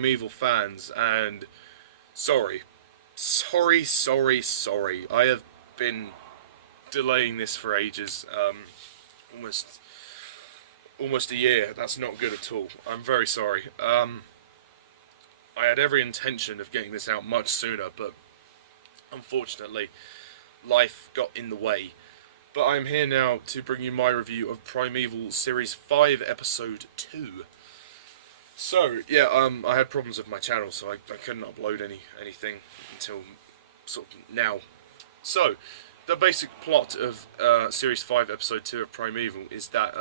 Primeval fans, and sorry. I have been delaying this for ages, almost a year. That's not good at all. I'm very sorry. I had every intention of getting this out much sooner, but unfortunately, life got in the way. But I'm here now to bring you my review of Primeval Series 5, Episode 2. So, yeah, I had problems with my channel, so I couldn't upload anything until sort of now. So, the basic plot of Series 5, Episode 2 of Primeval is that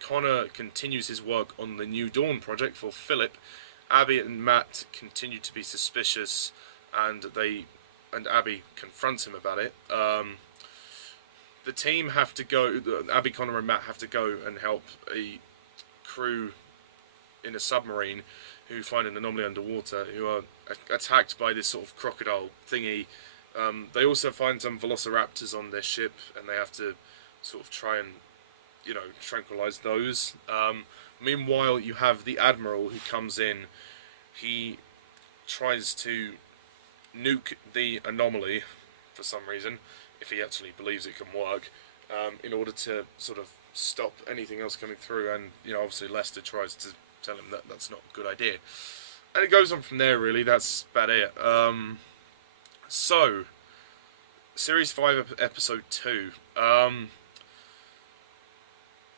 Connor continues his work on the New Dawn project for Philip. Abby and Matt continue to be suspicious, and Abby confronts him about it. The team have to go. Abby, Connor, and Matt have to go and help a crew in a submarine who find an anomaly underwater, who are attacked by this sort of crocodile thingy. They also find some velociraptors on their ship, and they have to sort of try and, tranquilize those. Meanwhile, you have the Admiral who comes in. He tries to nuke the anomaly for some reason, if he actually believes it can work, in order to sort of stop anything else coming through. And obviously Lester tries to tell him that that's not a good idea, and it goes on from there. Really, that's about it. So, Series 5, Episode 2.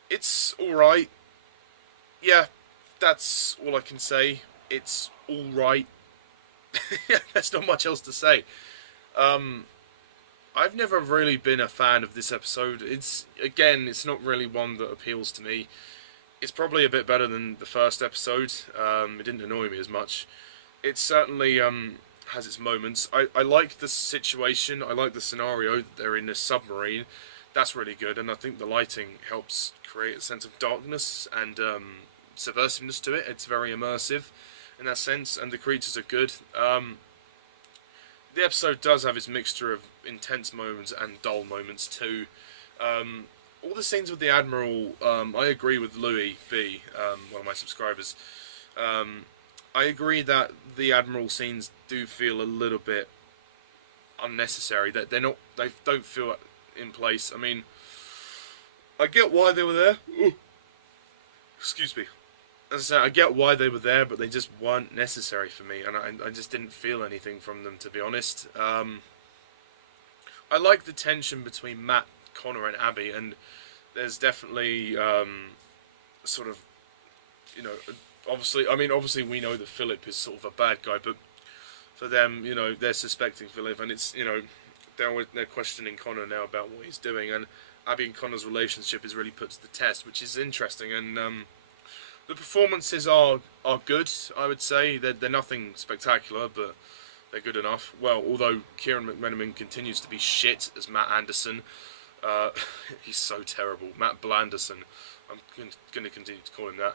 It's alright. Yeah, that's all I can say. It's alright. There's not much else to say. I've never really been a fan of this episode. It's not really one that appeals to me. It's probably a bit better than the first episode. It didn't annoy me as much. It certainly has its moments. I like the situation. I like the scenario that they're in this submarine. That's really good, and I think the lighting helps create a sense of darkness and subversiveness to it. It's very immersive in that sense, and the creatures are good. The episode does have its mixture of intense moments and dull moments too. All the scenes with the Admiral, I agree with Louis B, one of my subscribers. I agree that the Admiral scenes do feel a little bit unnecessary. That they don't feel in place. I mean, I get why they were there. Ooh. Excuse me. As I said, I get why they were there, but they just weren't necessary for me, and I just didn't feel anything from them, to be honest. I like the tension between Matt, Connor, and Abby, and there's definitely sort of, obviously we know that Philip is sort of a bad guy, but for them, they're suspecting Philip, and it's, they're questioning Connor now about what he's doing, and Abby and Connor's relationship is really put to the test, which is interesting. And the performances are good, I would say. They're nothing spectacular, but they're good enough. Well, although Ciaran McMenamin continues to be shit as Matt Anderson. He's so terrible. Matt Blanderson. I'm going to continue to call him that.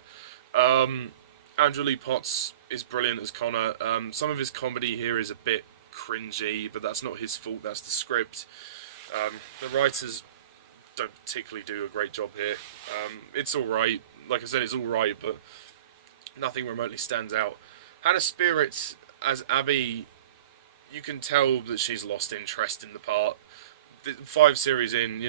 Andrew Lee Potts is brilliant as Connor. Some of his comedy here is a bit cringy, but that's not his fault. That's the script. The writers don't particularly do a great job here. It's alright. Like I said, it's alright, but nothing remotely stands out. Hannah Spearritt as Abby, you can tell that she's lost interest in the part. 5 series in,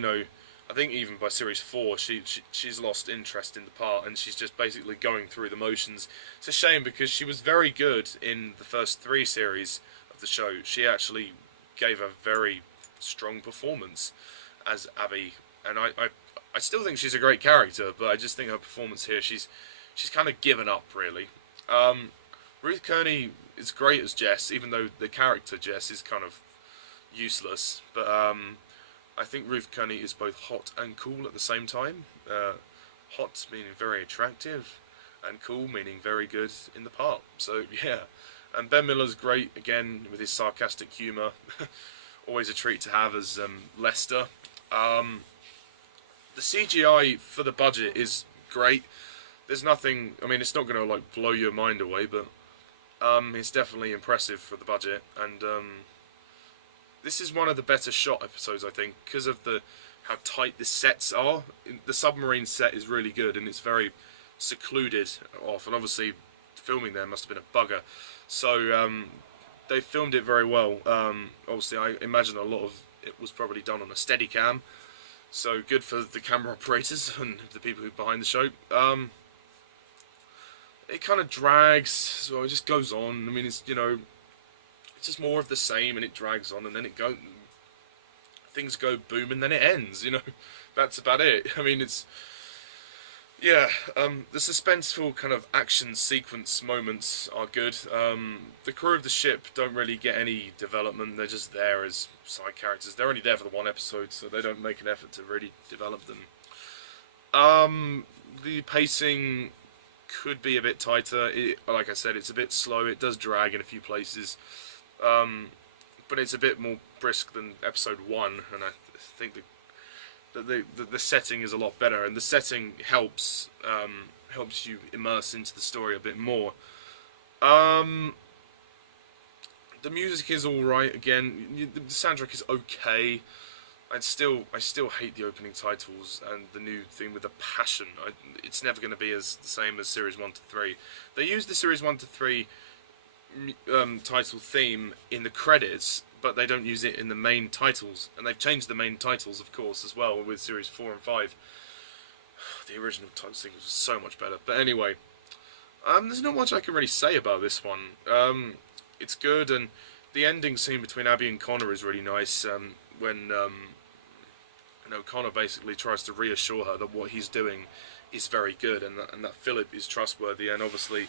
I think even by series 4, she's lost interest in the part, and she's just basically going through the motions. It's a shame, because she was very good in the first 3 series of the show. She actually gave a very strong performance as Abby, and I still think she's a great character, but I just think her performance here, she's kind of given up, really. Ruth Kearney is great as Jess, even though the character Jess is kind of useless. But I think Ruth Kearney is both hot and cool at the same time. Hot meaning very attractive, and cool meaning very good in the part. So yeah, and Ben Miller's great again with his sarcastic humour. Always a treat to have as Lester. The CGI for the budget is great. There's nothing, it's not going to blow your mind away, but it's definitely impressive for the budget. And this is one of the better shot episodes, I think, because of how tight the sets are. The submarine set is really good, and it's very secluded off, and obviously filming there must have been a bugger. So they filmed it very well. Obviously, I imagine a lot of it was probably done on a Steadicam. So good for the camera operators and the people who behind the show. It kind of drags, so it just goes on. I mean, it's, you know, it's just more of the same, and it drags on, and then things go boom, and then it ends. You know, that's about it. I mean, it's, yeah. The suspenseful kind of action sequence moments are good. The crew of the ship don't really get any development. They're just there as side characters. They're only there for the one episode, so they don't make an effort to really develop them. The pacing could be a bit tighter. Like I said, it's a bit slow. It does drag in a few places, but it's a bit more brisk than episode 1, and I think the setting is a lot better, and the setting helps you immerse into the story a bit more. The music is all right. Again, the soundtrack is okay. I still hate the opening titles and the new theme with a passion. It's never going to be the same as Series 1 to 3. They used the Series 1 to 3 title theme in the credits, but they don't use it in the main titles. And they've changed the main titles, of course, as well with Series 4 and 5. The original title theme was so much better. But anyway, there's not much I can really say about this one. It's good, and the ending scene between Abby and Connor is really nice. When Connor basically tries to reassure her that what he's doing is very good, and that Philip is trustworthy, and obviously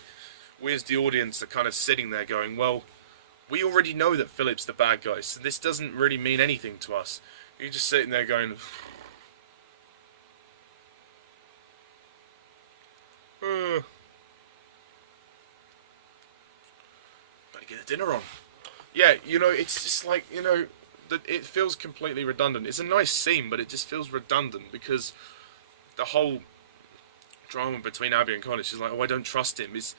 we as the audience are kind of sitting there going, well, we already know that Philip's the bad guy, so this doesn't really mean anything to us. You're just sitting there going, better get a dinner on. Yeah, you know, it's just like, you know, it feels completely redundant. It's a nice scene, but it just feels redundant because the whole drama between Abby and Connor, she's like, oh, I don't trust him. He's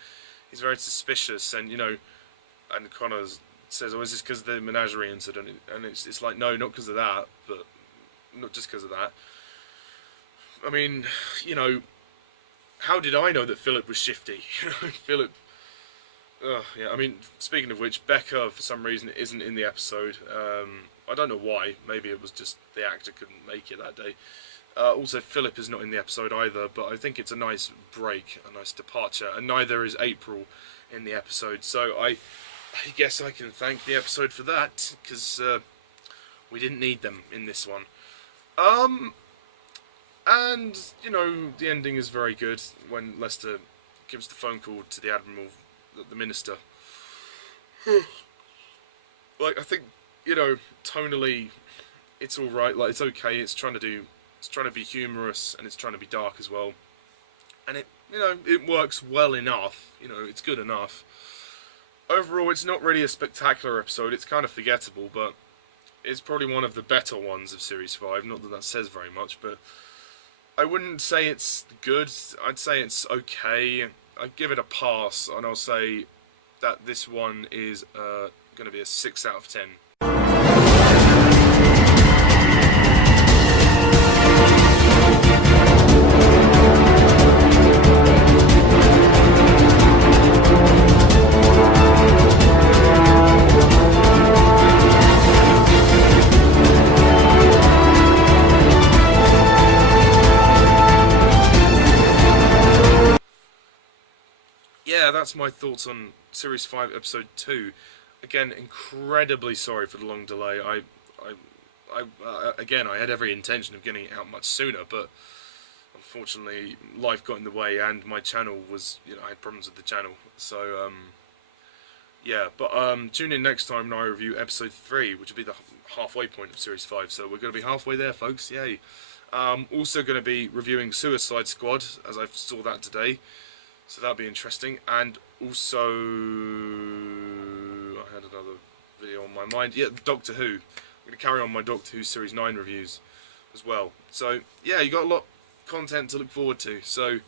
very suspicious, and, you know, and Connor says, oh, is this because of the menagerie incident? And it's like, no, not because of that, but not just because of that. I mean, you know, how did I know that Philip was shifty? You know, Philip... yeah, I mean, speaking of which, Becca, for some reason, isn't in the episode. I don't know why. Maybe it was just the actor couldn't make it that day. Also, Philip is not in the episode either, but I think it's a nice break, a nice departure, and neither is April in the episode. So I guess I can thank the episode for that, because we didn't need them in this one. And, you know, the ending is very good when Lester gives the phone call to the Admiral, the Minister. Like, I think, you know, tonally, it's alright, like, it's okay, it's trying to be humorous, and it's trying to be dark as well. And it, you know, it works well enough, you know, it's good enough. Overall, it's not really a spectacular episode, it's kind of forgettable, but it's probably one of the better ones of Series 5, not that that says very much, but I wouldn't say it's good, I'd say it's okay. I'd give it a pass, and I'll say that this one is going to be a 6 out of 10. Yeah, that's my thoughts on Series 5, Episode 2. Again, incredibly sorry for the long delay. Again, I had every intention of getting it out much sooner, but unfortunately, life got in the way, and my channel was, you know, I had problems with the channel. So, yeah, but tune in next time when I review Episode 3, which will be the halfway point of Series 5. So we're going to be halfway there, folks. Yay! Also going to be reviewing Suicide Squad, as I saw that today. So that'll be interesting, and also I had another video on my mind. Yeah, Doctor Who. I'm going to carry on my Doctor Who Series 9 reviews as well. So yeah, you got a lot of content to look forward to. So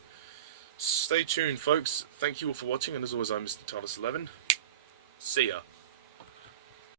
stay tuned, folks. Thank you all for watching, and as always, I'm Mr. TARDIS11. See ya.